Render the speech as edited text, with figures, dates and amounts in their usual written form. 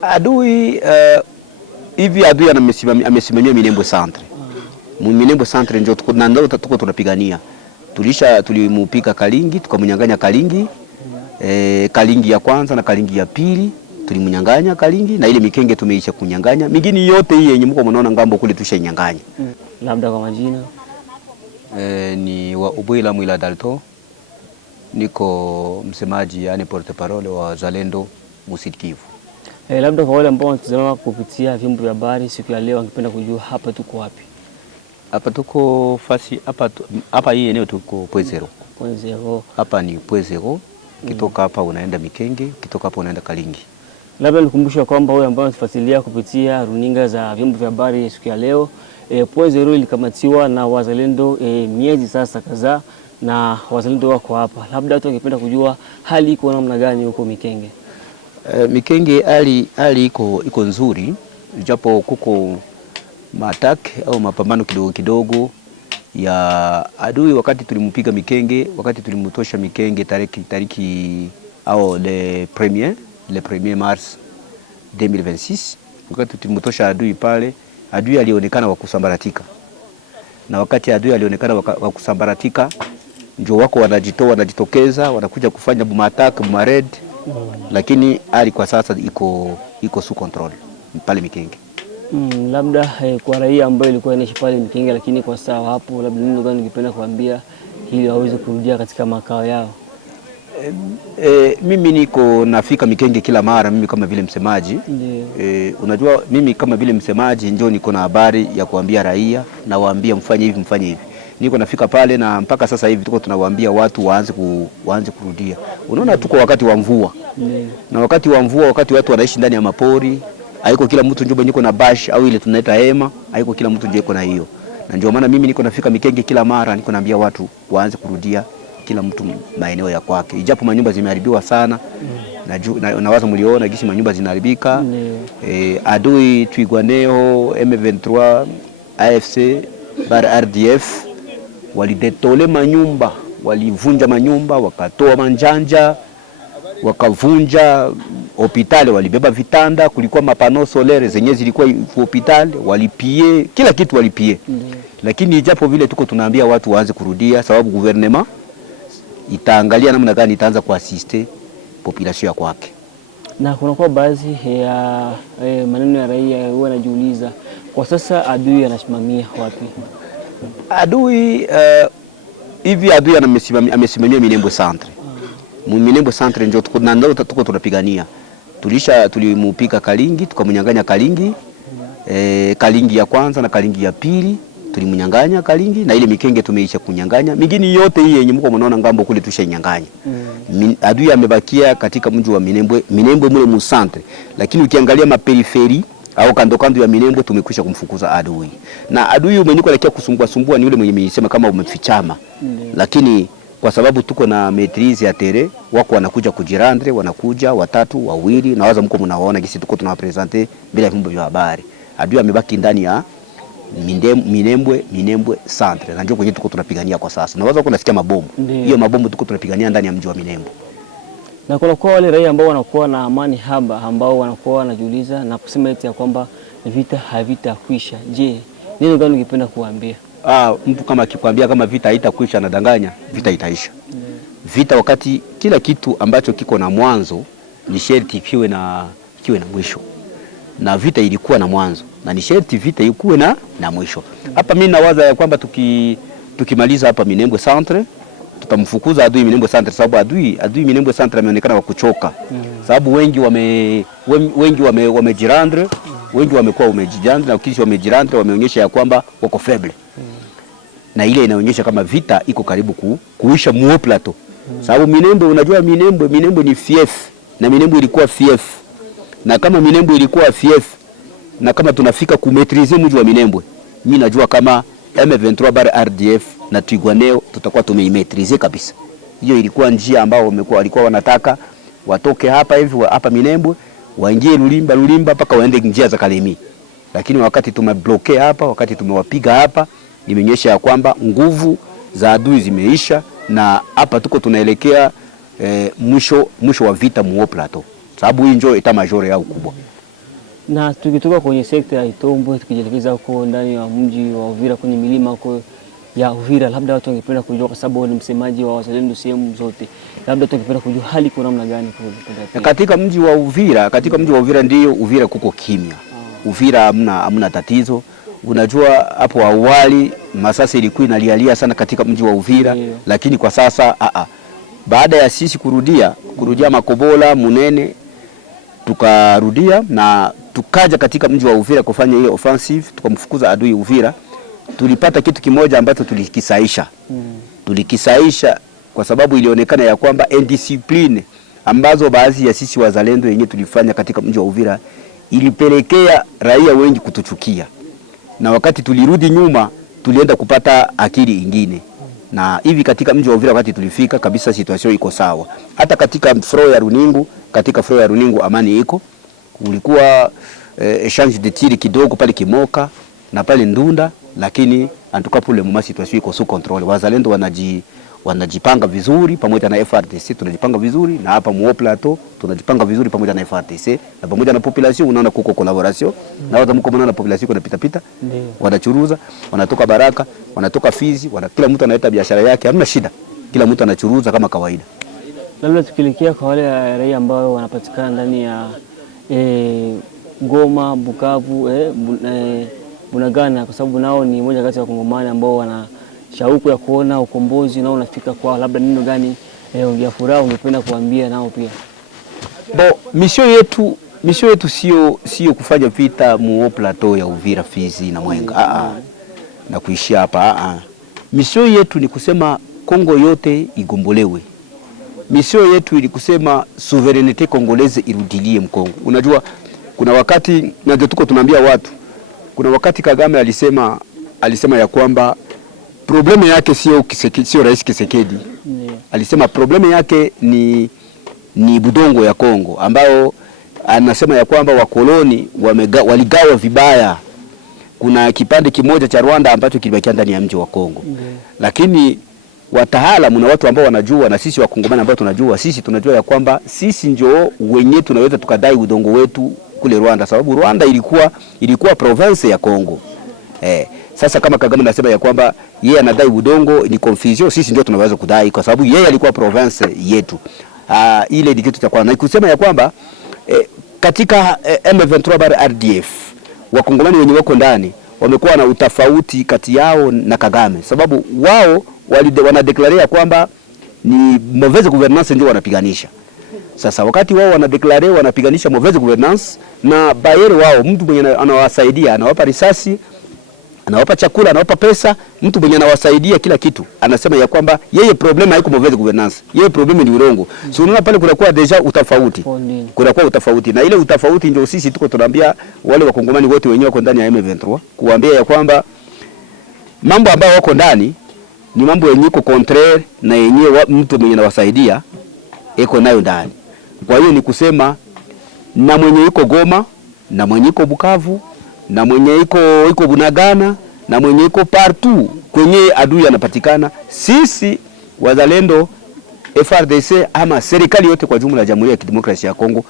Adui hivi adui amesimamia Minembwe Centre. Minembwe Centre ndio tuko tunapigania. Tulimupika Kalingi, tukamunyanganya Kalingi. Kalingi ya kwanza na Kalingi ya pili tulimunyanganya Kalingi, na ile Mikenge tumeisha kunyanganya. Mingine yote hii yenye mko mnaona ngambo kule tushanyanganya. Labda kwa majina ni wa Ubuila Mwila Dalto. Niko msemaji yani porte parole wa Zalendo Sud Kivu. Labda kwa wale ambao wanatazama kupitia vyombo vya habari siku ya leo, wangependa kujua hapa tuko wapi? Hapa tuko fasi hapa hii eneo tuko Pwezero. Hapa ni Pwezero. Kitoka hapa unaenda Mikenge, kitoka hapa unaenda Kalingi. Labda nikumbushe kwamba wale ambao wanatufuatilia kupitia runinga za vyombo vya habari siku ya leo, Pwezero ilikamatiwa na wazalendo miezi sasa kadhaa, na wazalendo wako hapa. Labda watu wangependa kujua hali iko namna gani huko Mikenge? Mikenge hali iko nzuri, japo kuko matake au mapambano kidogo ya adui. Wakati tulimpiga Mikenge, wakati tulimutosha Mikenge tariki au le 1er mars 2026, wakati tulimutosha adui pale, adui alionekana wakusambaratika. Na wakati adui alionekana wakusambaratika, ndio wako wanajitokeza wanakuja kufanya bumataka bumared, lakini hali kwa sasa iko sous control pale Mikenge. Labda kwa raia ambao ilikuwa inaishi pale Mikenge lakini kwa sasa hapo, labda nini gani ungependa kuambia ili waweze kurudia katika makao yao? Mimi niko nafika Mikenge kila mara, mimi kama vile msemaji. Unajua mimi kama vile msemaji ndio niko na habari ya kuambia raia na waambia mfanye hivi. Niko nafika pale na mpaka sasa hivi tuko tunawaambia watu waanze kurudia. Unaona tuko wakati wa mvua. Na wakati wa mvua, wakati watu wanaishi ndani ya mapori, haiko kila mtu njoo niko na bash au ile tunaita hema, haiko kila mtu njoo na hiyo. Na ndio maana mimi niko nafika Mikenge kila mara, niko naambia watu waanze kurudia, kila mtu maeneo ya kwake. Ijapo manyumba zimeharibiwa sana. Na waza mliona gisi manyumba zinaharibika. Adui Twigwaneo, M23, AFC, bar RDF walidetole manyumba, walivunja manyumba, wakatoa manjanja, wakavunja hospitali, walibeba vitanda, kulikuwa mapano solaire zenye zilikuwa hospitali, walipie kila kitu walipie. Lakini ijapo vile tuko tunaambia watu waanze kurudia, sababu gouvernement itaangalia namna gani itaanza kuasiste population ya kwake. Na kuna kwa baadhi ya maneno ya raia huwa wanajiuliza kwa sasa adui anasimamia wapi? Adui hivi adui amesimamia Minembwe Centre. Minembwe Centre ndio tuko tunapigania. Tulimupika Kalingi, tukamunyanganya Kalingi. Kalingi ya kwanza na Kalingi ya pili tulimunyanganya Kalingi, na ile Mikenge tumeisha kunyanganya. Mingine yote hii yenye mko mnaona ngambo kule tushanyanganya. Adui amebakia katika mji wa Minembwe mule mu centre, lakini ukiangalia maperiferi au kando ya Minembwe tumekwisha kumfukuza adui. Na adui mwenye anakia kusumbua ni yule mwenye nimesema kama umefichama. Lakini kwa sababu tuko na maîtrise ya tere, wako wanakuja kujirandre, wanakuja watatu wawili, na waza mko mnaona kisi tuko tunawapresenter bila vyombo vya habari. Adui amebaki ndani ya Minembwe Centre, na ndio kwenye tuko tunapigania kwa sasa. Na waza kunasikia mabomu. Hiyo mabomu tuko tunapigania ndani ya mji wa Minembwe. Na kuna kwa wale raia ambao wanakuwa na amani haba, ambao wanakuwa wanajiuliza na kusema eti ya kwamba vita havitakwisha. Je, nini gani ungependa kuambia? Mtu kama akikwambia kama vita haitakwisha anadanganya. Vita itaisha. Vita wakati kila kitu ambacho kiko na mwanzo ni sharti kiwe na mwisho. Na vita ilikuwa na mwanzo na ni sharti vita ikuwe na mwisho. Hapa mimi nawaza ya kwamba tukimaliza hapa Minembwe Centre tutamfukuza adui Minembwe Centre, sababu adui Minembwe Centre ameonekana wa kuchoka. Sababu wengi wamejirandre, wengi wamekuwa wamejirandre, na ukisha wamejirandre wameonyesha ya kwamba wako faible. Na ile inaonyesha kama vita iko karibu kuisha muo plateau. Sababu Minembwe, unajua Minembwe ni fief, na Minembwe ilikuwa fief. Na kama Minembwe ilikuwa fief, na kama tunafika kumetrize mji wa Minembwe, mimi najua kama M23 bar RDF na Twigwaneo tutakuwa tumeimetrize kabisa. Hiyo ilikuwa njia ambao walikuwa wanataka watoke hapa hivi hapa Minembwe waingie Lulimba mpaka waende njia za Kalemi. Lakini wakati tumebloke hapa, wakati tumewapiga hapa, imeonyesha ya kwamba nguvu za adui zimeisha, na hapa tuko tunaelekea mwisho wa vita muo plateau. Sababu hii njoo eta majore yao kubwa. Na tukitoka kwenye sekta ya Itombwe tukijelekeza huko ndani ya mji wa Uvira kwenye milima huko ya Uvira, labda watu wangependa kujua, kwa sababu ni msemaji wa wazalendo sehemu zote, labda watu wangependa kujua hali kuna namna gani katika mji wa Uvira? Katika mji wa Uvira ndio Uvira kuko kimya. Uvira hamna tatizo. Unajua hapo awali masasi ilikuwa inalialia sana katika mji wa Uvira, lakini kwa sasa baada ya sisi kurudia Makobola, Munene, tukarudia na tukaja katika mji wa Uvira kufanya ile offensive, tukamfukuza adui Uvira. Tulipata kitu kimoja ambacho tulikisaisha. Tulikisaisha kwa sababu ilionekana ya kwamba indiscipline ambazo baadhi ya sisi wazalendo wenyewe tulifanya katika mji wa Uvira ilipelekea raia wengi kutuchukia. Na wakati tulirudi nyuma tulienda kupata akili ingine. Na hivi katika mji wa Uvira wakati tulifika kabisa situation iko sawa. Hata katika front ya Runingu amani iko. Ulikuwa exchange de tir kidogo pale Kimoka na pale Ndunda, lakini antuka pule mama situation iko sous control. Wazalendo wanajipanga vizuri pamoja na FRDC, tunajipanga vizuri, na hapa Muo Plateau tunajipanga vizuri pamoja na FRDC na pamoja na population. Unaona kuko collaboration na watu mko na population kuna pita wanachuruza, wanatoka Baraka, wanatoka Fizi, kila mtu analeta biashara yake, hamna shida, kila mtu anachuruza kama kawaida. Labda tukielekea kwa wale raia ambao wanapatikana ndani ya Goma, Bukavu, Bunagana, kwa sababu nao ni moja kati ya Wakongomani ambao wana shauku ya kuona ukombozi nao unafika kwao, labda neno gani ya furaha ungependa kuambia nao pia? Mission yetu sio kufanya vita Muo Plateau ya Uvira, Fizi na Mwenga na kuishia hapa. Mission yetu ni kusema Kongo yote igombolewe. Mission yetu ili kusema souverainete kongoleze irudilie Mkongo. Unajua kuna wakati ndio tuko tunaambia watu, kuna wakati Kagame alisema ya kwamba probleme yake sio Rais Kisekedi. Alisema probleme yake ni budongo ya Kongo, ambao anasema ya kwamba wakoloni waligawa vibaya. Kuna kipande kimoja cha Rwanda ambacho kilibakia ndani ya mji wa Kongo. Lakini wataalamu na watu ambao wanajua, na sisi Wakongomani ambao tunajua, sisi tunajua ya kwamba sisi ndio wenyewe tunaweza tukadai udongo wetu kule Rwanda, sababu Rwanda ilikuwa province ya Kongo. Sasa kama Kagame anasema ya kwamba yeye anadai udongo, ni confusion. Sisi ndio tunaweza kudai kwa sababu yeye alikuwa province yetu. Ile ni kitu cha kwanza. Na kusema ya kwamba katika M23 bar RDF Wakongomani wenye wako ndani wamekuwa na utofauti kati yao na Kagame, sababu wao wanadeclare kwamba ni mauvaise gouvernance ndio wanapiganisha. Sasa wakati wao wanadeclare wanapiganisha mauvaise gouvernance, na bayere wao, mtu mwenye anawasaidia, anawapa risasi, anawapa chakula, anawapa pesa, mtu mwenye anawasaidia kila kitu, anasema ya kwamba yeye problema haiko mauvaise gouvernance, yeye problema ni urongo. So unaona pale kunakuwa deja utofauti. Kunakuwa utofauti, na ile utofauti ndio sisi tuko tunaambia wale Wakongomani wote wenyewe wako ndani ya M23, kuambia ya kwamba mambo ambayo wako ndani ni mambo yenye iko contraire na yenyewe mtu mwenye anawasaidia iko nayo ndani. Kwa hiyo ni kusema na mwenye iko Goma, na mwenye iko Bukavu, na mwenye iko Bunagana, na mwenye iko partout kwenye adui anapatikana, sisi wazalendo, FRDC ama serikali yote kwa jumla ya Jamhuri ya Kidemokrasia ya Kongo